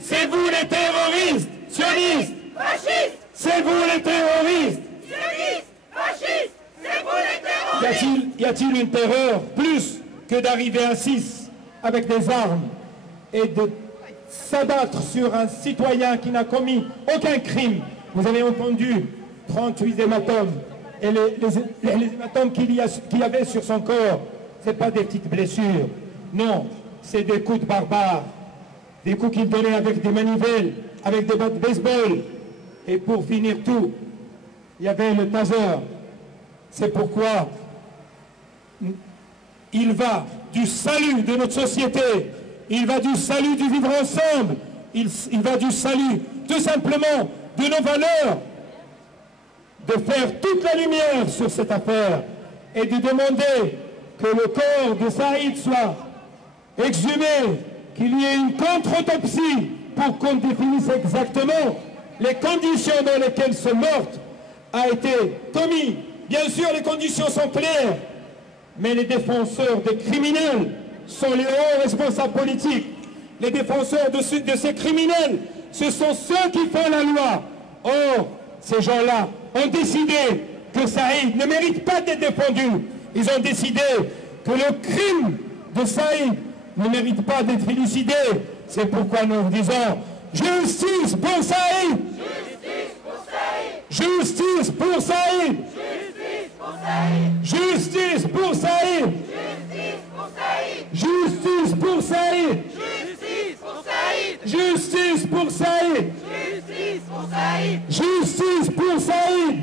C'est vous les terroristes, sionistes, fascistes, c'est vous les terroristes. sionistes, fascistes, c'est vous les terroristes. Y a-t-il une terreur plus que d'arriver à 6 avec des armes et de s'abattre sur un citoyen qui n'a commis aucun crime? Vous avez entendu 38 hématomes et les hématomes qu'il y avait sur son corps, ce n'est pas des petites blessures, non, c'est des coups de barbares, des coups qu'il donnait avec des manivelles, avec des battes de baseball. Et pour finir tout, il y avait le taser. C'est pourquoi il va du salut de notre société, il va du salut du vivre ensemble, il va du salut tout simplement de nos valeurs, de faire toute la lumière sur cette affaire et de demander que le corps de Saïd soit exhumé, qu'il y ait une contre-autopsie pour qu'on définisse exactement les conditions dans lesquelles ce meurtre a été commis. Bien sûr, les conditions sont claires, mais les défenseurs des criminels sont les hauts responsables politiques. Les défenseurs de ces criminels, ce sont ceux qui font la loi. Or, ces gens-là ont décidé que Saïd ne mérite pas d'être défendu. Ils ont décidé que le crime de Saïd ne mérite pas d'être élucidé. C'est pourquoi nous disons justice pour Saïd! Justice pour Saïd! Justice pour Saïd! Justice pour Saïd! Justice pour Saïd! Justice pour Saïd! Justice pour Saïd!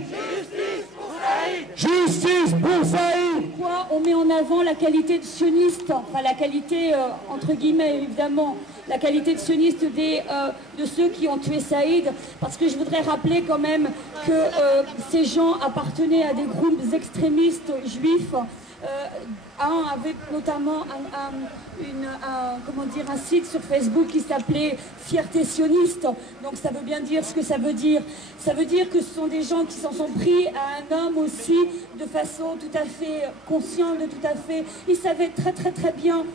Justice pour Saïd! Pourquoi on met en avant la qualité de sioniste, enfin la qualité, entre guillemets évidemment, la qualité de sioniste de ceux qui ont tué Saïd? Parce que je voudrais rappeler quand même que ces gens appartenaient à des groupes extrémistes juifs. Un avait notamment un site sur Facebook qui s'appelait Fierté sioniste. Donc ça veut bien dire ce que ça veut dire. Ça veut dire que ce sont des gens qui s'en sont pris à un homme aussi de façon tout à fait consciente, tout à fait... Ils savaient très bien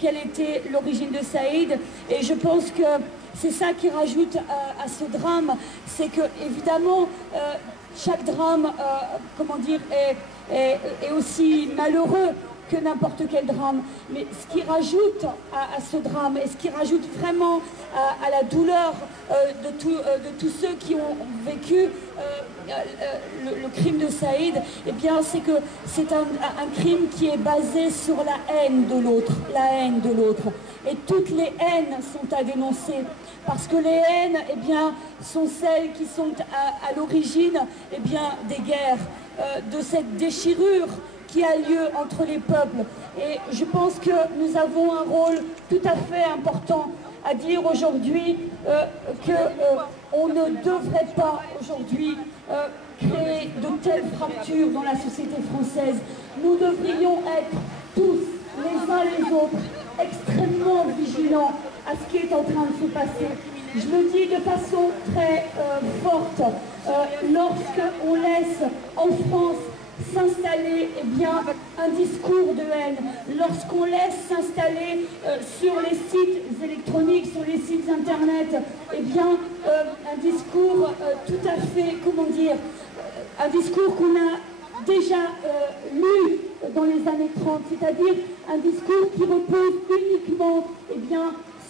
quelle était l'origine de Saïd. Et je pense que c'est ça qui rajoute à ce drame. C'est que évidemment chaque drame, est aussi malheureux que n'importe quel drame. Mais ce qui rajoute à ce drame et ce qui rajoute vraiment à la douleur de tous ceux qui ont vécu le crime de Saïd, eh bien c'est que c'est un crime qui est basé sur la haine de l'autre, Et toutes les haines sont à dénoncer, parce que les haines, eh bien, sont celles qui sont à l'origine, eh bien, des guerres, de cette déchirure qui a lieu entre les peuples. Et je pense que nous avons un rôle tout à fait important à dire aujourd'hui qu'on ne devrait pas aujourd'hui créer de telles fractures dans la société française. Nous devrions être tous, les uns les autres, extrêmement vigilants à ce qui est en train de se passer. Je le dis de façon très forte, lorsqu'on laisse en France s'installer un discours de haine, lorsqu'on laisse s'installer sur les sites électroniques, sur les sites internet, un discours tout à fait, un discours qu'on a déjà lu dans les années 30, c'est-à-dire un discours qui repose uniquement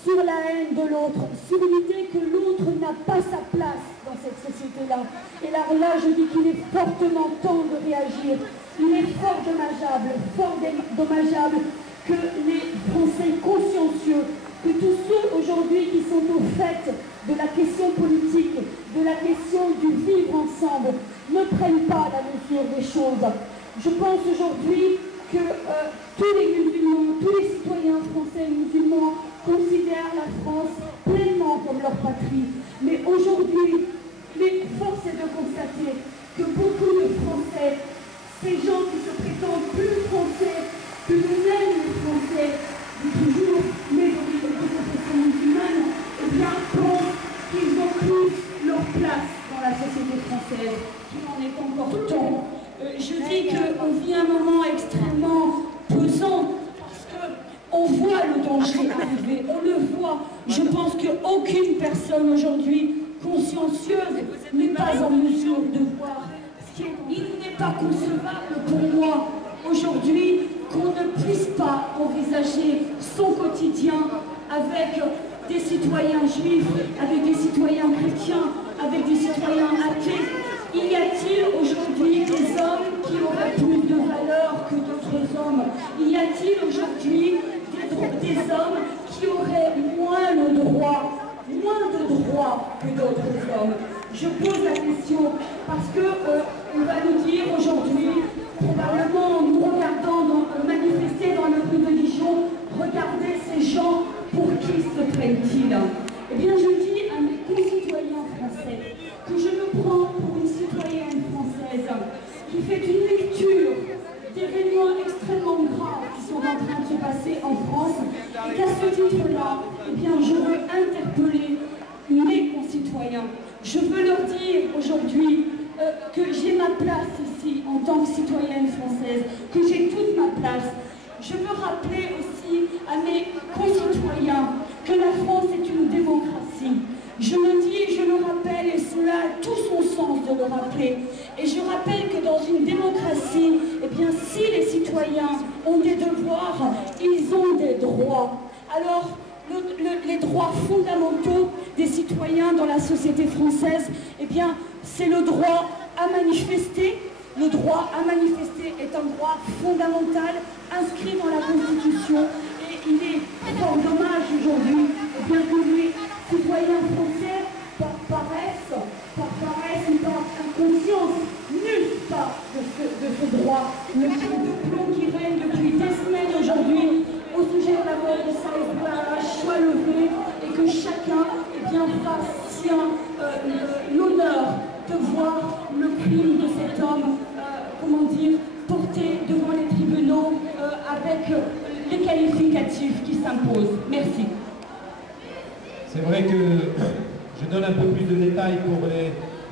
sur la haine de l'autre, sur l'idée que l'autre n'a pas sa place dans cette société-là. Et là, je dis qu'il est fortement temps de réagir. Il est fort dommageable que les Français consciencieux, que tous ceux aujourd'hui qui sont au fait de la question politique, de la question du vivre ensemble, ne prennent pas la mesure des choses. Je pense aujourd'hui que tous les musulmans, tous les citoyens français et musulmans considèrent la France pleinement comme leur patrie. Mais aujourd'hui, force est de constater que beaucoup de Français, ces gens qui se prétendent plus français que nous-mêmes les Français, toujours mais de confession musulmane, pensent qu'ils ont tous leur place dans la société française, qu'il en est encore temps. Je dis qu'on vit un moment extrêmement pesant, parce qu'on voit voit le danger arriver, on le voit. Je pense qu'aucune personne aujourd'hui consciencieuse n'est pas en mesure de voir. Il n'est pas concevable pour moi aujourd'hui qu'on ne puisse pas envisager son quotidien avec des citoyens juifs, avec des citoyens chrétiens, avec des citoyens athées. Y a-t-il aujourd'hui des hommes qui auraient plus de valeur que d'autres hommes? Y a-t-il aujourd'hui des hommes qui auraient moins de droits que d'autres hommes? Je pose la question parce que on va nous dire aujourd'hui, probablement en nous regardant manifester dans le rue de Dijon, regardez ces gens, pour qui se prennent-ils? Eh bien je dis à mes concitoyens français que je me prends pour une citoyenne française qui fait une lecture d'événements extrêmement graves qui sont en train de se passer en France et qu'à ce titre-là, eh bien je veux interpeller mes concitoyens. Je veux leur dire aujourd'hui que j'ai ma place ici en tant que citoyenne française, que j'ai toute ma place. Je veux rappeler aussi à mes concitoyens que la France est une démocratie. Je le dis et je le rappelle, et cela a tout son sens de le rappeler. Et je rappelle que dans une démocratie, eh bien, si les citoyens ont des devoirs, ils ont des droits. Alors, les droits fondamentaux des citoyens dans la société française, eh bien, c'est le droit à manifester. Le droit à manifester est un droit fondamental inscrit dans la Constitution et il est fort dommage aujourd'hui eh bien, que les citoyens français, par paresse ou par inconscience, n'usent pas de ce droit. Le coup de plomb qui règne depuis des semaines aujourd'hui au sujet de la mort de Saïd Bouarrach soit levé et que chacun eh bien, fasse sien l'honneur de voir le crime de cet homme, comment dire, porté devant les tribunaux avec les qualificatifs qui s'imposent. Merci. C'est vrai que je donne un peu plus de détails pour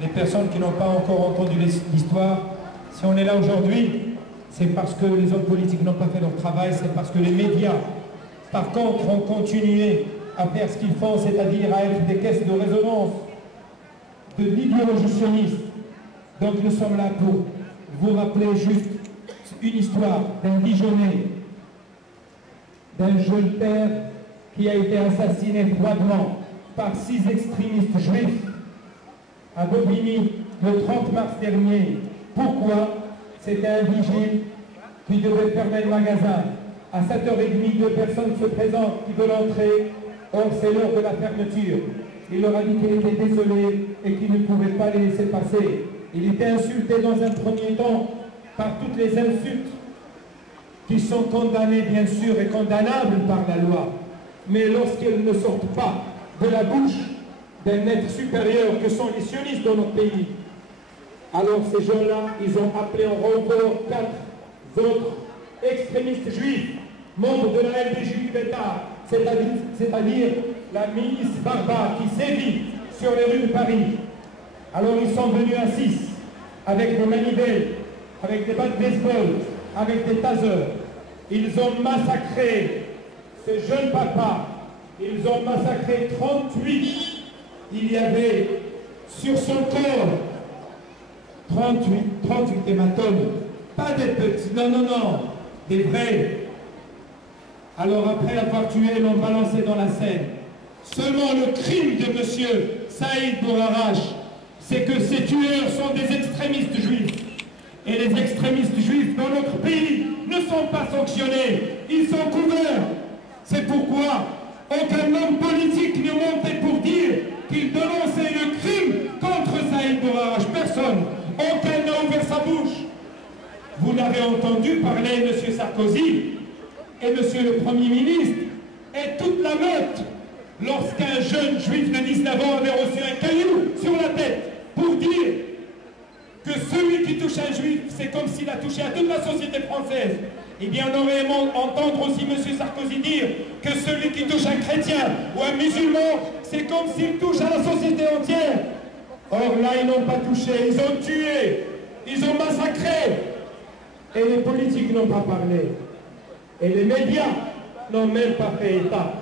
les personnes qui n'ont pas encore entendu l'histoire. Si on est là aujourd'hui, c'est parce que les hommes politiques n'ont pas fait leur travail, c'est parce que les médias, par contre, ont continué à faire ce qu'ils font, c'est-à-dire à être des caisses de résonance de l'idéologie sioniste. Donc nous sommes là pour vous rappeler juste une histoire d'un Dijonnais, d'un jeune père qui a été assassiné froidement par 6 extrémistes juifs à Bobigny le 30 mars dernier. Pourquoi? C'était un vigile qui devait fermer le magasin. À 7h30, 2 personnes se présentent qui veulent entrer. Or, c'est l'heure de la fermeture. Il leur a dit qu'il était désolé et qu'il ne pouvait pas les laisser passer. Il était insulté dans un premier temps par toutes les insultes qui sont condamnées, bien sûr, et condamnables par la loi. Mais lorsqu'elles ne sortent pas de la bouche d'un être supérieur que sont les sionistes dans notre pays, alors ces gens-là, ils ont appelé en renfort 4 autres extrémistes juifs, membres de la LDJ du Bétard, c'est-à-dire la milice barbare qui sévit sur les rues de Paris. Alors ils sont venus à 6, avec des manivelles, avec des battes de baseball, avec des tasers. Ils ont massacré ce jeune papa. Ils ont massacré 38. Il y avait sur son corps 38 hématomes. Pas des petits, non, des vrais. Alors après avoir tué, ils l'ont balancé dans la Seine. Seulement le crime de monsieur Saïd Bouarrach, c'est que ces tueurs sont des extrémistes juifs. Et les extrémistes juifs dans notre pays ne sont pas sanctionnés, ils sont couverts. C'est pourquoi aucun homme politique ne montait pour dire qu'il dénonçait le crime contre Saïd Bouarrach. Personne, aucun n'a ouvert sa bouche. Vous n'avez entendu parler M. Sarkozy et M. le Premier ministre et toute la meute lorsqu'un jeune juif de 19 ans avait reçu un caillou sur la tête pour dire que celui qui touche un juif, c'est comme s'il a touché à toute la société française. Eh bien, on aurait aimé entendre aussi M. Sarkozy dire que celui qui touche un chrétien ou un musulman, c'est comme s'il touche à la société entière. Or là, ils n'ont pas touché, ils ont tué, ils ont massacré. Et les politiques n'ont pas parlé. Et les médias n'ont même pas fait état.